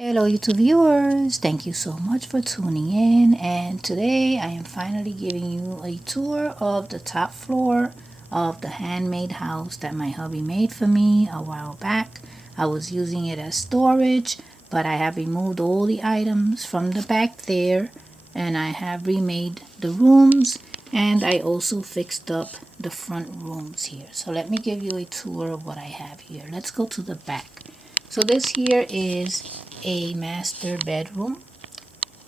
Hello YouTube viewers, thank you so much for tuning in, and today I am finally giving you a tour of the top floor of the handmade house that my hubby made for me a while back. I was using it as storage, but I have removed all the items from the back there, and I have remade the rooms, and I also fixed up the front rooms here. So let me give you a tour of what I have here. Let's go to the back. So this here is a master bedroom.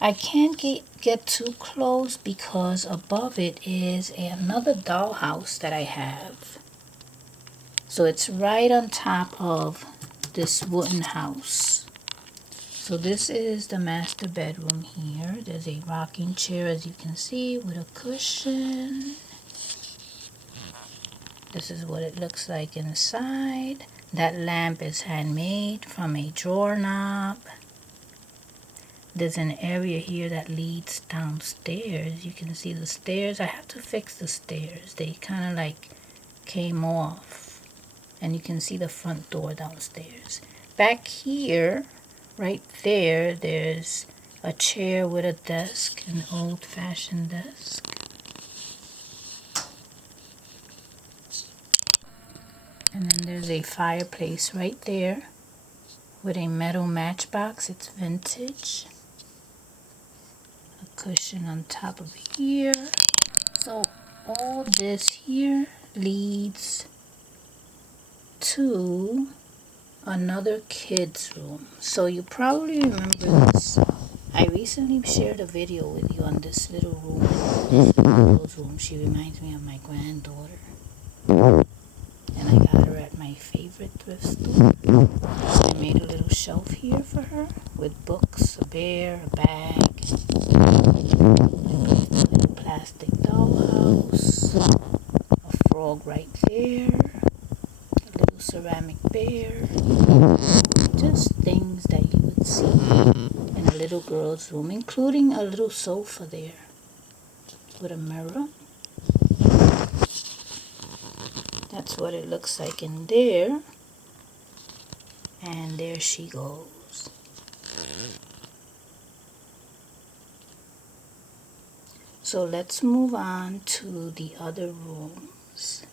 I can't get too close because above it is another dollhouse that I have. So it's right on top of this wooden house. So this is the master bedroom here. There's a rocking chair, as you can see, with a cushion. This is what it looks like inside. That lamp is handmade from a drawer knob. There's an area here that leads downstairs. You can see the stairs. I have to fix the stairs. They kind of like came off. And you can see the front door downstairs. Back here, right there, there's a chair with a desk, an old-fashioned desk. And then there's a fireplace right there with a metal matchbox. It's vintage. A cushion on top of here. So all this here leads to another kid's room. So you probably remember this. I recently shared a video with you on this little room. This little girl's room. She reminds me of my granddaughter. And I got her at my favorite thrift store. I made a little shelf here for her with books, a bear, a bag, a little plastic dollhouse, a frog right there, a little ceramic bear, just things that you would see in a little girl's room, including a little sofa there with a mirror. That's what it looks like in there. And there she goes. So let's move on to the other rooms.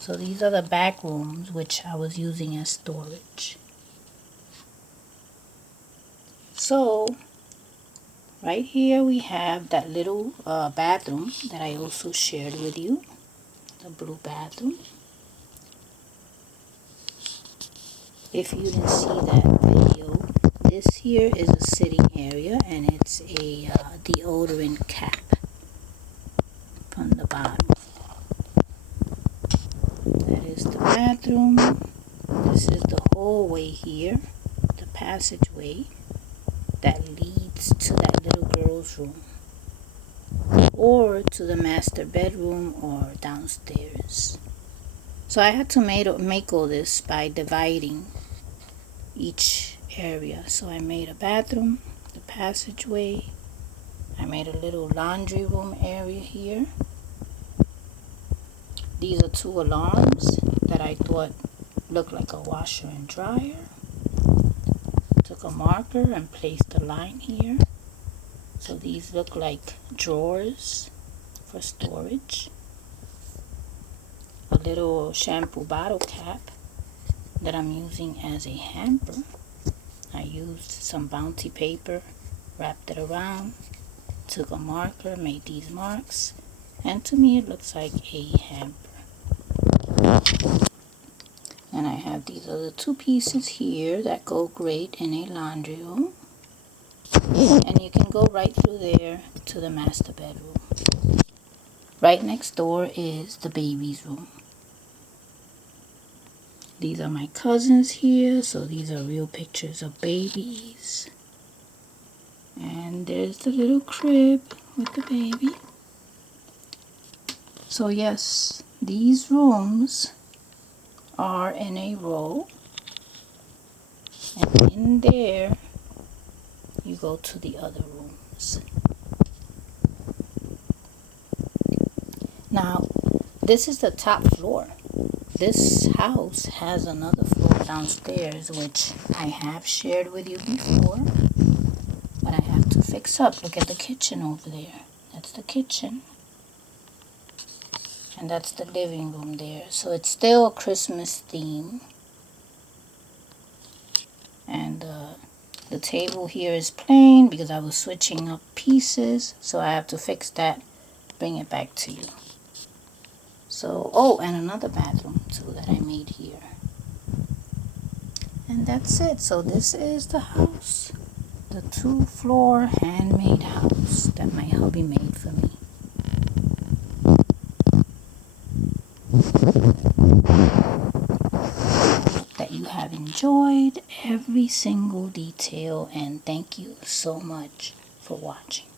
So these are the back rooms, which I was using as storage. So right here we have that little bathroom that I also shared with you. The blue bathroom. If you didn't see that video, this here is a sitting area, and it's a deodorant cap from the bottom. That is the bathroom. This is the hallway here, the passageway that leads to that little girl's room, or to the master bedroom, or downstairs. So I had to make all this by dividing each area. So I made a bathroom, the passageway. I made a little laundry room area here. These are two alarms that I thought looked like a washer and dryer. Took a marker and placed a line here. So these look like drawers for storage. A little shampoo bottle cap that I'm using as a hamper. I used some bounty paper, wrapped it around, took a marker, made these marks, and to me it looks like a hamper. And I have these other two pieces here that go great in a laundry room. And you can go right through there to the master bedroom. Right next door is the baby's room. These are my cousins here, so these are real pictures of babies. And there's the little crib with the baby. So yes, these rooms are in a row. And in there, you go to the other rooms. Now, this is the top floor. this house has another floor downstairs, which I have shared with you before, but I have to fix up. Look at the kitchen over there. That's the kitchen. And that's the living room there. So it's still a Christmas theme. And the table here is plain because I was switching up pieces. So I have to fix that, bring it back to you. So, oh, and another bathroom too that I made here. And that's it. So this is the house. The 2-floor handmade house that my hubby made for me. That you have enjoyed every single detail, and thank you so much for watching.